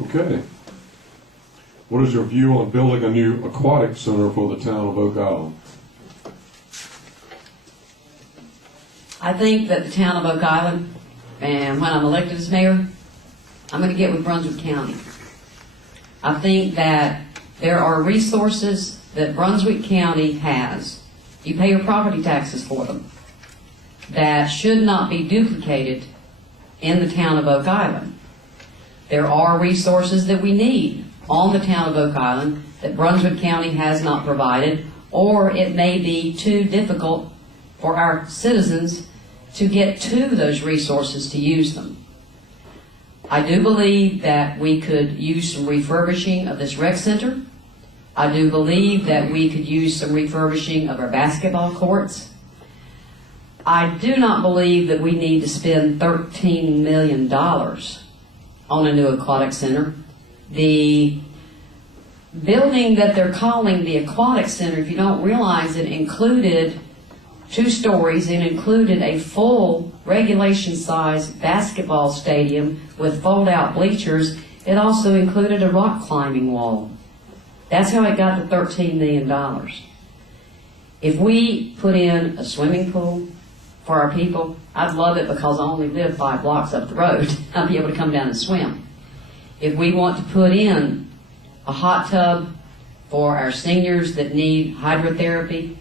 Okay. What is your view on building a new aquatic center for the town of Oak Island? I think that the town of Oak Island, and when I'm elected as mayor, I'm going to get with Brunswick County. I think that there are resources that Brunswick County has. You pay your property taxes for them. That should not be duplicated in the town of Oak Island. There are resources that we need on the town of Oak Island that Brunswick County has not provided, or it may be too difficult for our citizens to get to those resources to use them. I do believe that we could use some refurbishing of this rec center. I do believe that we could use some refurbishing of our basketball courts. I do not believe that we need to spend $13 million on a new aquatic center. The building that they're calling the aquatic center, if you don't realize, it included 2 stories and included a full regulation-size basketball stadium with fold-out bleachers. It also included a rock climbing wall. That's how it got to $13 million. If we put in a swimming pool for our people, I'd love it because I only live 5 blocks up the road. I'll be able to come down and swim. If we want to put in a hot tub for our seniors that need hydrotherapy,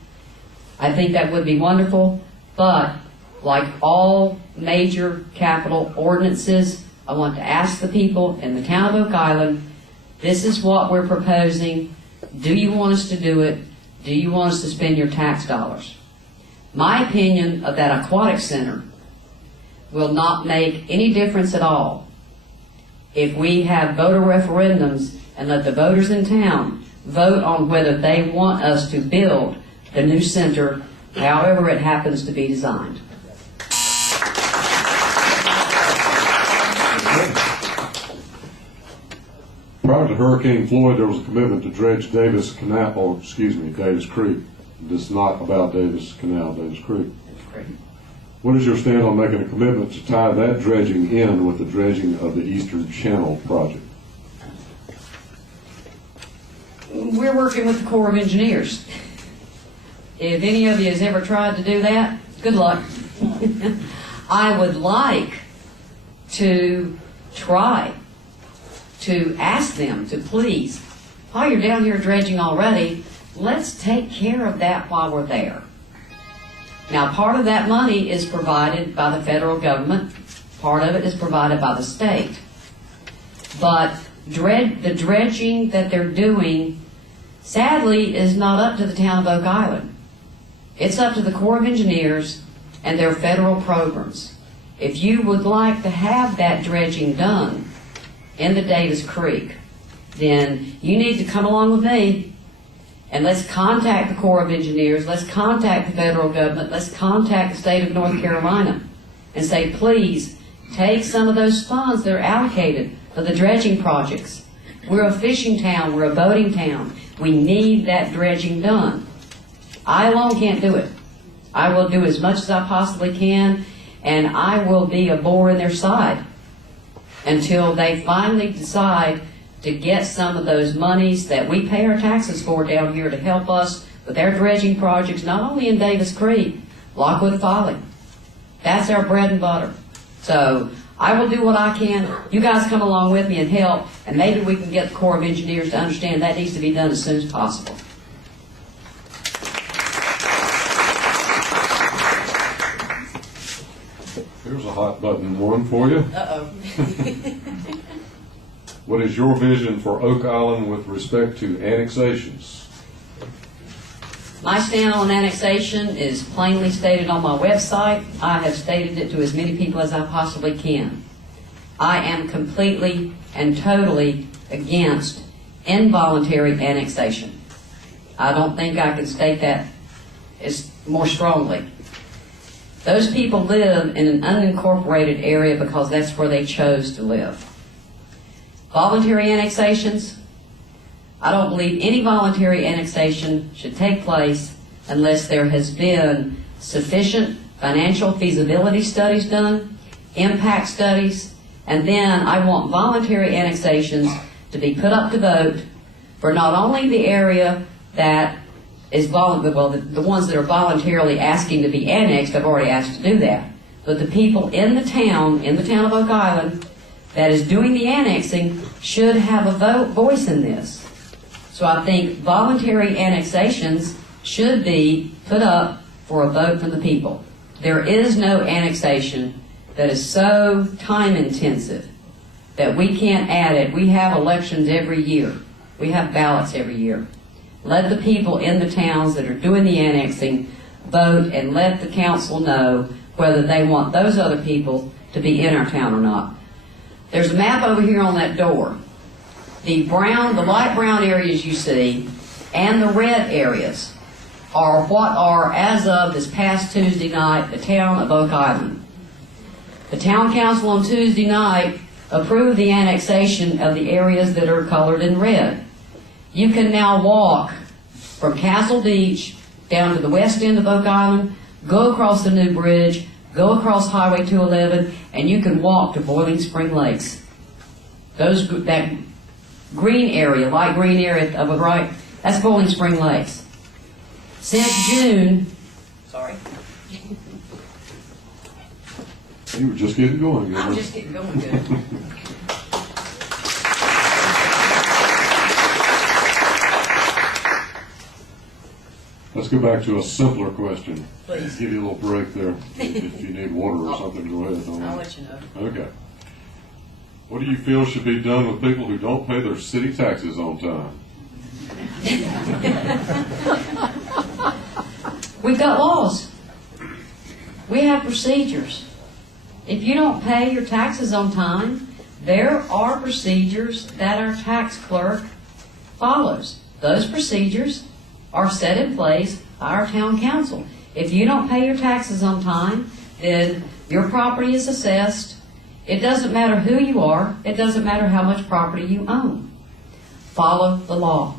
I think that would be wonderful. But like all major capital ordinances, I want to ask the people in the town of Oak Island, this is what we're proposing. Do you want us to do it? Do you want us to spend your tax dollars? My opinion of that aquatic center will not make any difference at all if we have voter referendums and let the voters in town vote on whether they want us to build the new center, however it happens to be designed. Prior to Hurricane Floyd, there was a commitment to dredge Davis Creek. This is not about Davis Canal, Davis Creek. What is your stand on making a commitment to tie that dredging in with the dredging of the Eastern Channel project? We're working with the Corps of Engineers. If any of you has ever tried to do that, good luck. I would like to try to ask them to please, while you're down here dredging already, let's take care of that while we're there. Now, part of that money is provided by the federal government. Part of it is provided by the state. But the dredging that they're doing, sadly, is not up to the town of Oak Island. It's up to the Corps of Engineers and their federal programs. If you would like to have that dredging done in the Davis Creek, then you need to come along with me and let's contact the Corps of Engineers, let's contact the federal government, let's contact the state of North Carolina and say, please, take some of those funds that are allocated for the dredging projects. We're a fishing town, we're a boating town. We need that dredging done. I alone can't do it. I will do as much as I possibly can, and I will be a bore in their side until they finally decide to get some of those monies that we pay our taxes for down here to help us with our dredging projects, not only in Davis Creek, Lockwood Folly. That's our bread and butter. So I will do what I can. You guys come along with me and help, and maybe we can get the Corps of Engineers to understand that needs to be done as soon as possible. Here's a hot button one for you. Uh-oh. What is your vision for Oak Island with respect to annexations? My stand on annexation is plainly stated on my website. I have stated it to as many people as I possibly can. I am completely and totally against involuntary annexation. I don't think I can state that more strongly. Those people live in an unincorporated area because that's where they chose to live. Voluntary annexations, I don't believe any voluntary annexation should take place unless there has been sufficient financial feasibility studies done, impact studies, And then I want voluntary annexations to be put up to vote for not only the area that is the ones that are voluntarily asking to be annexed have already asked to do that, but the people in the town of Oak Island that is doing the annexing should have a voice in this. So I think voluntary annexations should be put up for a vote from the people. There is no annexation that is so time intensive that we can't add it. We have elections every year. We have ballots every year. Let the people in the towns that are doing the annexing vote and let the council know whether they want those other people to be in our town or not. There's a map over here on that door. The light brown areas you see and the red areas are what are, as of this past Tuesday night, the town of Oak Island. The town council on Tuesday night approved the annexation of the areas that are colored in red. You can now walk from Castle Beach down to the west end of Oak Island, go across the new bridge, go across Highway 211, and you can walk to Boiling Spring Lakes. That green area, light green area of the right, that's Boiling Spring Lakes. Since June, sorry. You were just getting going. I'm just getting going good. Let's go back to a simpler question. Please. Give you a little break there. If you need water or something, go ahead. I'll let you know. Okay. What do you feel should be done with people who don't pay their city taxes on time? We've got laws. We have procedures. If you don't pay your taxes on time, there are procedures that our tax clerk follows. Those procedures are set in place by our town council. If you don't pay your taxes on time, then your property is assessed. It doesn't matter who you are. It doesn't matter how much property you own. Follow the law.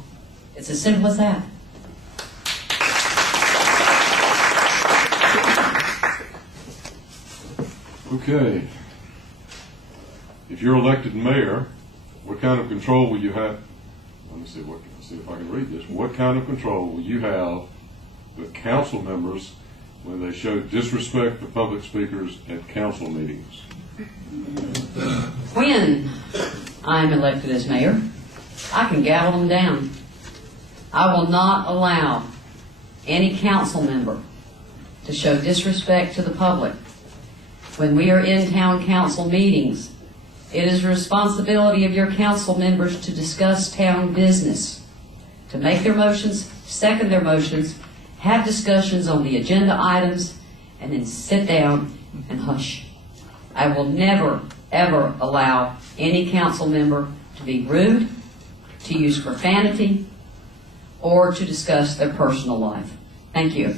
It's as simple as that. Okay. If you're elected mayor, what kind of control will you have? Let me see if I can read this. What kind of control will you have with council members when they show disrespect to public speakers at council meetings? When I'm elected as mayor, I can gavel them down. I will not allow any council member to show disrespect to the public. When we are in town council meetings, it is the responsibility of your council members to discuss town business, to make their motions, second their motions, have discussions on the agenda items, and then sit down and hush. I will never, ever allow any council member to be rude, to use profanity, or to discuss their personal life. Thank you.